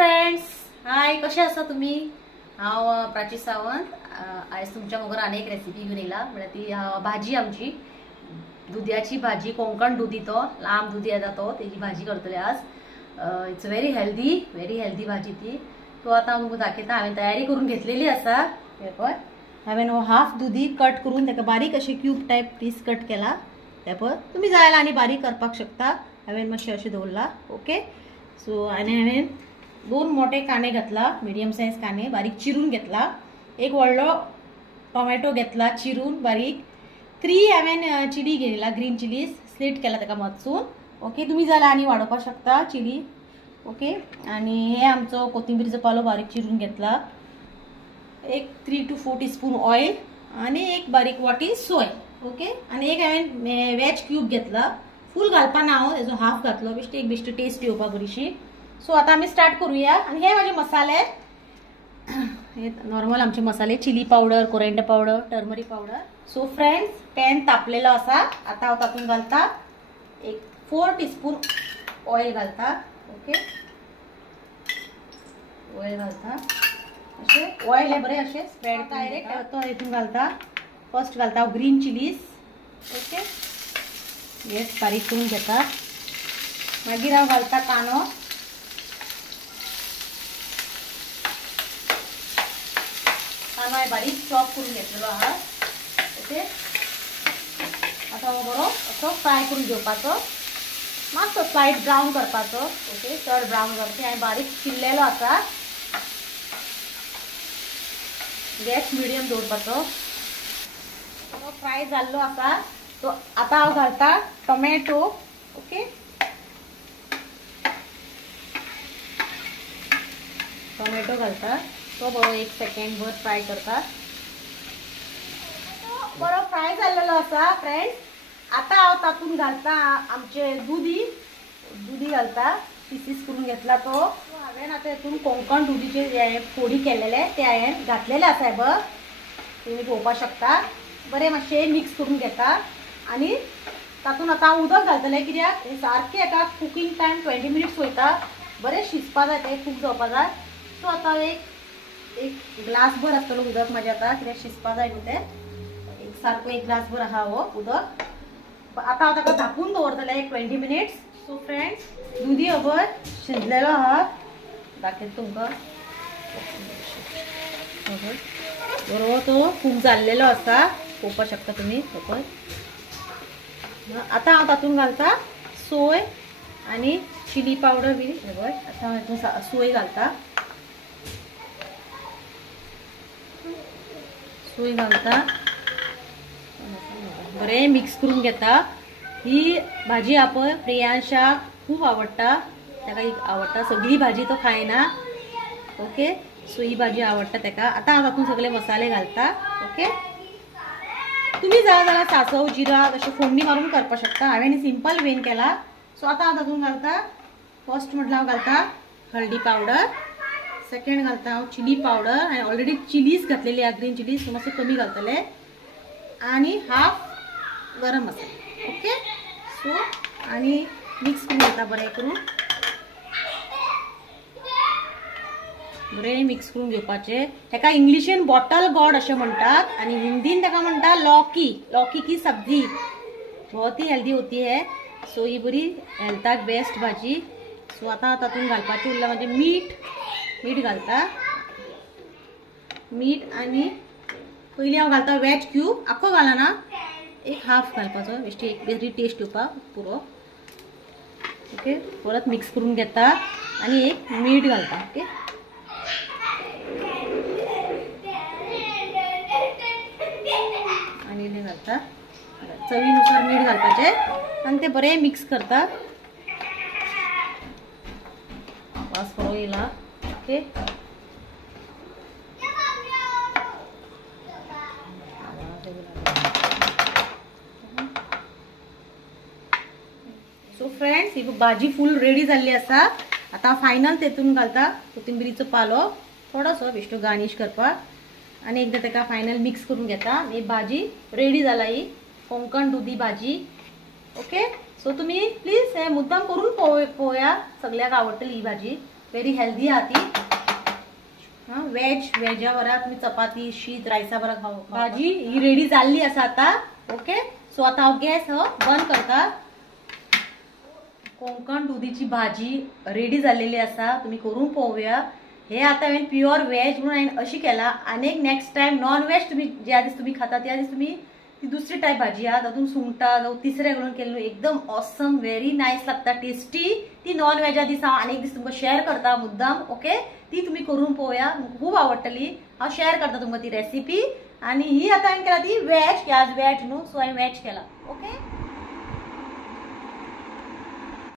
Friends, हाय, कशे आसा तुम्ही? हांव प्राची सावंत आयज तुमच्या मुखार अनेक रेसिपी घेवन येयला। म्हणजे ती भाजी आमची दुदयाची भाजी, कोंकण दुदी, तो लांब दुदी येता तो, तेजी भाजी करतले आज। इट्स व्हेरी हेल्दी भाजी ती। तो आता तुमकां दाखयता। हांवें तयारी करून घेतलेली आसा। हे पळय, हांवें हाफ दुदी कट करून ताका बारीक अशे क्यूब टाइप पीस कट केला। हे पळय, तुम्ही जाय जाल्यार आनी बारीक करपाक शकता। हांवें मातशें अशें दवरला। ओके, सो आनी हांवें 2 मोठे कांदे घातला, मिडियम साइज कांदे बारीक चिरून घेतला। एक व्हडलो टोमॅटो घेतला चिरून बारीक। 3 हांवें चिली घेतला, ग्रीन चिलीज स्लीट केला ताका मचून। ओके, तुम्ही जाल्यार आनी वाडोवपाक शकता चिली। ओके, आनी हे आमचो कोथिंबीरचो पालो बारीक चिरून घेतला। एक 3 to 4 टीस्पून ऑयल आनी एक बारीक वाटी सोय। ओके, आनी एक हांवें वेज क्यूब घेतला। फूल घालपा ना, हांव हेजो हाफ घातलो, एक बेश्टी टेस्ट येवपा बरीशी। सो आता आम्ही स्टार्ट करूया। आणि हे माझे मसाले, हे नॉर्मल आमचे मसाले, chilli powder, coriander powder, turmeric powder. So friends, pan तापलेलो आसा। आता हांव तातूंत घालता एक 4 टीस्पून ऑयल घालता। ओके, ऑयल घालता अशें, ऑयल हे बरें अशें स्प्रेड डायरेक्ट तो हितून घालता। फर्स्ट घालता ग्रीन चिलीज। ओके, हे बारीक करून घेता। मागीर हांव घालता कांदो। कांदो बारीक चॉप करून घेतलेलो आहा। ओके, आता हो बरो असो फ्राय करून घेवपाचो, मातसो स्लाइट ब्रावन करपाचो। ओके, चड ब्रावन करचे। हांवें बारीक चिरलेलो आसा। गॅस मिडियम दवरपाचो। फ्राय जाल्लो आसा। तो आता हांव घालता टोमॅटो। ओके, टोमॅटो घालता। तो बरो 1 सेकंड भर फ्राय करता। बरो फ्राय जाल्लो आसा फ्रेंड्स। आता हांव तातूंत घालता आमचे दुदी घालता, पीसीस करून घेतला तो। हांवें आतां हितून कोंकण दुदीचे फोडी केलेले ते हांवें घातलेले आसा। हे बघ, तुम्ही पळोवपाक शकता। बरें मातशें मिक्स करून घेता। आनी तातूंत आतां हांव उदक घालतलें, कित्याक हे सारकें हेका कुकिंग टायम 20 मिनिट्स वयता। बरें शिजपा जाय, ते कूक जावपा जाय। सो आतां एक ग्लास भर आसतलो उदक म्हाजें आतां, कित्याक शिजपा जाय न्हू तें। एक ग्लास भर आहा हो उदक। आता हांव ताका धापून दवरतलें एक 20 मिनिट्स। सो फ्रेंड्स, दुदी अबर शिजलेलो आहा, दाखयता तुमकां। बरोबर तो कूक जाल्लेलो आसा, पळोवपाक शकता तुमी। पळय, आता हांव तातूंत घालता सोय आनी चिली पावडर बी। पळय, आता हांव हितून सोय घालता। सोय घालता, बरें मिक्स करून घेता। ही भाजी आपण प्रियांशा खूप आवडटा, ताका ही आवडटा। सगळी भाजी तो खायना। ओके, सो ही भाजी आवडटा ताका। आता हांव तातूंत सगळे मसाले घालता। ओके, तुम्ही जाय जाल्यार सासव जिरा अशें फोडणी मारून करपाक शकता। हांवें सिंपल वेन केला। सो आता हांव तातूंत घालता, फर्स्ट म्हटल्यार हांव घालता हळदी पावडर। सेकंड घालता हांव चिली पावडर। हांवें ऑलरेडी चिलीज घातलेली आहे, ग्रीन चिलीज, सो मातशें कमी घालतले। आनी हाफ गरम मसाला। ओके, सो आनी मिक्स करून घेता बरें करून। बरें मिक्स करून घेवपाचें। ताका इंग्लिशीन बॉटल गॉड अशें म्हणटात, आनी हिंदीन ताका म्हणटा लौकी की सब्जी। बहुत ही हेल्दी होती है। सो ही बरी हेल्थाक बेस्ट भाजी। सो आता तातूंत घालपाचें उरलां म्हणजे मीठ घालता। मीठ आनी पयलीं हांव घालता वेज क्यूब, आख्खो घालना, एक हाफ घालपाचो, बेश्टी एक बरी टेस्ट येवपाक पुरो। ओके, परत मिक्स करून घेता आनी एक मीठ घालता। ओके, आनी हे घालता, चवीनुसार मीठ घालपाचें आनी ते बरें मिक्स करता। वास बरो येयला। ओके, सो फ्रेंड्स, ही भाजी फुल रेडी जाल्ली आसा। आता फायनल तेतून घालता कोथिंबीरीचो पालो, थोडोसो बेश्टो गार्निश करपाक, आनी एकदां ताका फायनल मिक्स करून घेता। ही भाजी रेडी जाला, ही कोंकण दुदी भाजी। ओके, सो तुम्ही प्लीज हे मुद्दाम करून पळोवया, सगळ्याक आवडटली ही भाजी। व्हेरी हेल्दी आहा ती. वेजा बरा तुम्ही चपाती शीत रायसा बरा खाऊ. भाजी ही रेडी जाल्ली आसा आता. ओके, सो आता हांव गॅस बंद करता. कोंकण दुदीची भाजी रेडी झालेली असा. तुम्ही करून पळोवया. हे आता हांवें प्युअर वेज म्हणून हांवें अशी केला. आनी नेक्स्ट टायम नॉन वेज तुम्ही ज्या दीस तुम्ही खाता त्या दीस तुम्ही ती दुसरी टायप भाजी आहा तातूंत सुंगटां जावं तिसरे घालून केल्ली एकदम ऑसम व्हेरी नायस लागता, टेस्टी. ती नॉन वेजा दीस हांव आनी एक दीस तुमकां शेअर करता मुद्दाम. ओके, ती तुम्ही करून पळोवया, खूप आवडटली. हांव शेअर करता तुमकां ती रेसिपी. आणि ही आता हांवें केला ती वेज, की आज वेज न्हू, सो हांवें वेज केला. ओके.